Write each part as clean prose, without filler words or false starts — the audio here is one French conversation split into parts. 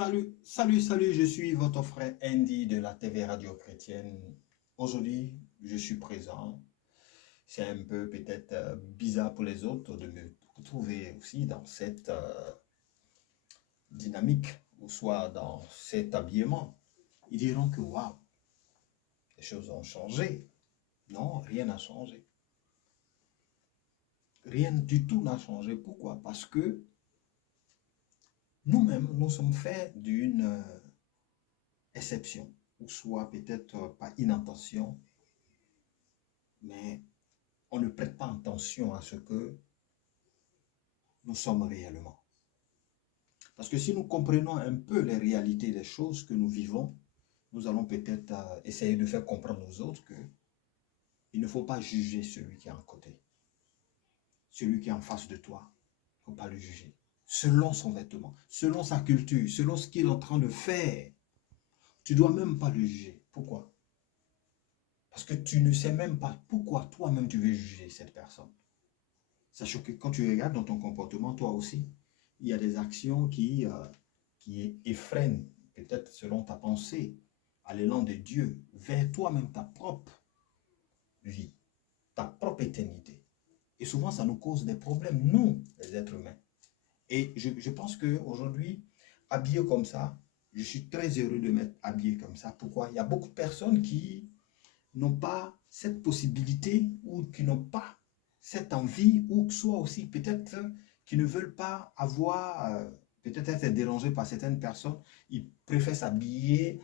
Salut, je suis votre frère Andy de la TV Radio Chrétienne. Aujourd'hui, je suis présent. C'est un peu peut-être bizarre pour les autres de me retrouver aussi dans cette dynamique, ou soit dans cet habillement. Ils diront que waouh, les choses ont changé. Non, rien n'a changé. Rien du tout n'a changé. Pourquoi? Parce que nous-mêmes, nous sommes faits d'une exception, ou soit peut-être pas inattention, mais on ne prête pas attention à ce que nous sommes réellement. Parce que si nous comprenons un peu les réalités des choses que nous vivons, nous allons peut-être essayer de faire comprendre aux autres que il ne faut pas juger celui qui est à côté. Celui qui est en face de toi, il ne faut pas le juger. Selon son vêtement, selon sa culture, selon ce qu'il est en train de faire, tu ne dois même pas le juger. Pourquoi? Parce que tu ne sais même pas pourquoi toi-même tu veux juger cette personne. Sachant que quand tu regardes dans ton comportement, toi aussi, il y a des actions qui effreinent, peut-être selon ta pensée, à l'élan de Dieu, vers toi-même, ta propre vie, ta propre éternité. Et souvent, ça nous cause des problèmes, nous, les êtres humains. Et je pense qu'aujourd'hui, habillé comme ça, je suis très heureux de m'être habillé comme ça. Pourquoi? Il y a beaucoup de personnes qui n'ont pas cette possibilité ou qui n'ont pas cette envie, ou soit aussi peut-être qui ne veulent pas avoir, peut-être être dérangés par certaines personnes. Ils préfèrent s'habiller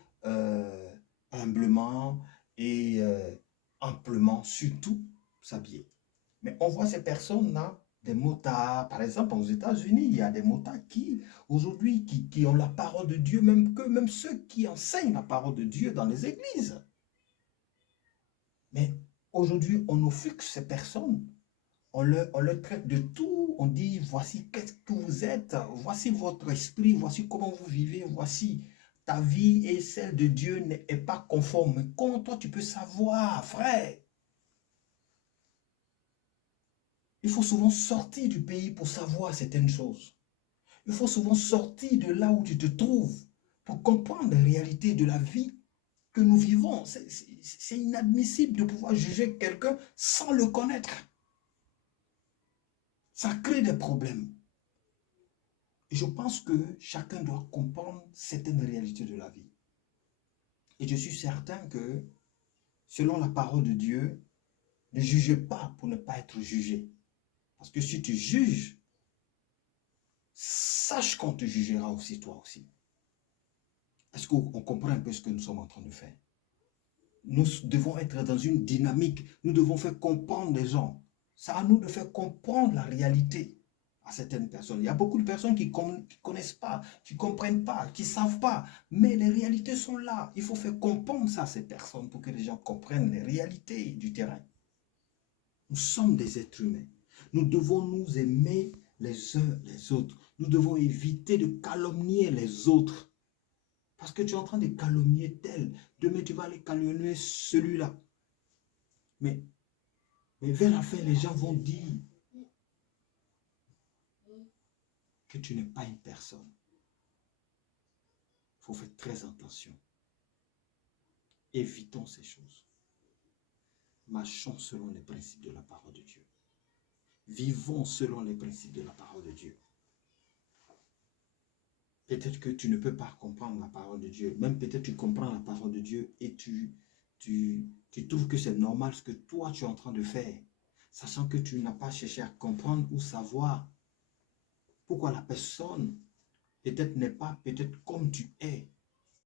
humblement et amplement, surtout s'habiller. Mais on voit ces personnes-là, des motards, par exemple aux États-Unis, il y a des motards qui, aujourd'hui, qui ont la parole de Dieu, même ceux qui enseignent la parole de Dieu dans les églises. Mais aujourd'hui, on offusque ces personnes, on leur traite de tout, on dit, voici qu'est-ce que vous êtes, voici votre esprit, voici comment vous vivez, voici ta vie et celle de Dieu n'est pas conforme. Mais comment toi tu peux savoir, frère? Il faut souvent sortir du pays pour savoir certaines choses. Il faut souvent sortir de là où tu te trouves pour comprendre les réalités de la vie que nous vivons. C'est inadmissible de pouvoir juger quelqu'un sans le connaître. Ça crée des problèmes. Et je pense que chacun doit comprendre certaines réalités de la vie. Et je suis certain que, selon la parole de Dieu, ne jugez pas pour ne pas être jugé. Parce que si tu juges, sache qu'on te jugera aussi, toi aussi. Est-ce qu'on comprend un peu ce que nous sommes en train de faire? Nous devons être dans une dynamique. Nous devons faire comprendre les gens. C'est à nous de faire comprendre la réalité à certaines personnes. Il y a beaucoup de personnes qui ne connaissent pas, qui ne comprennent pas, qui ne savent pas. Mais les réalités sont là. Il faut faire comprendre ça à ces personnes pour que les gens comprennent les réalités du terrain. Nous sommes des êtres humains. Nous devons nous aimer les uns les autres. Nous devons éviter de calomnier les autres. Parce que tu es en train de calomnier tel. Demain, tu vas aller calomnier celui-là. Mais vers la fin, les gens vont dire que tu n'es pas une personne. Il faut faire très attention. Évitons ces choses. Marchons selon les principes de la parole de Dieu. Vivons selon les principes de la parole de Dieu. Peut-être que tu ne peux pas comprendre la parole de Dieu. Même peut-être tu comprends la parole de Dieu et tu trouves que c'est normal ce que toi tu es en train de faire. Sachant que tu n'as pas cherché à comprendre ou savoir pourquoi la personne peut-être n'est pas peut-être comme tu es.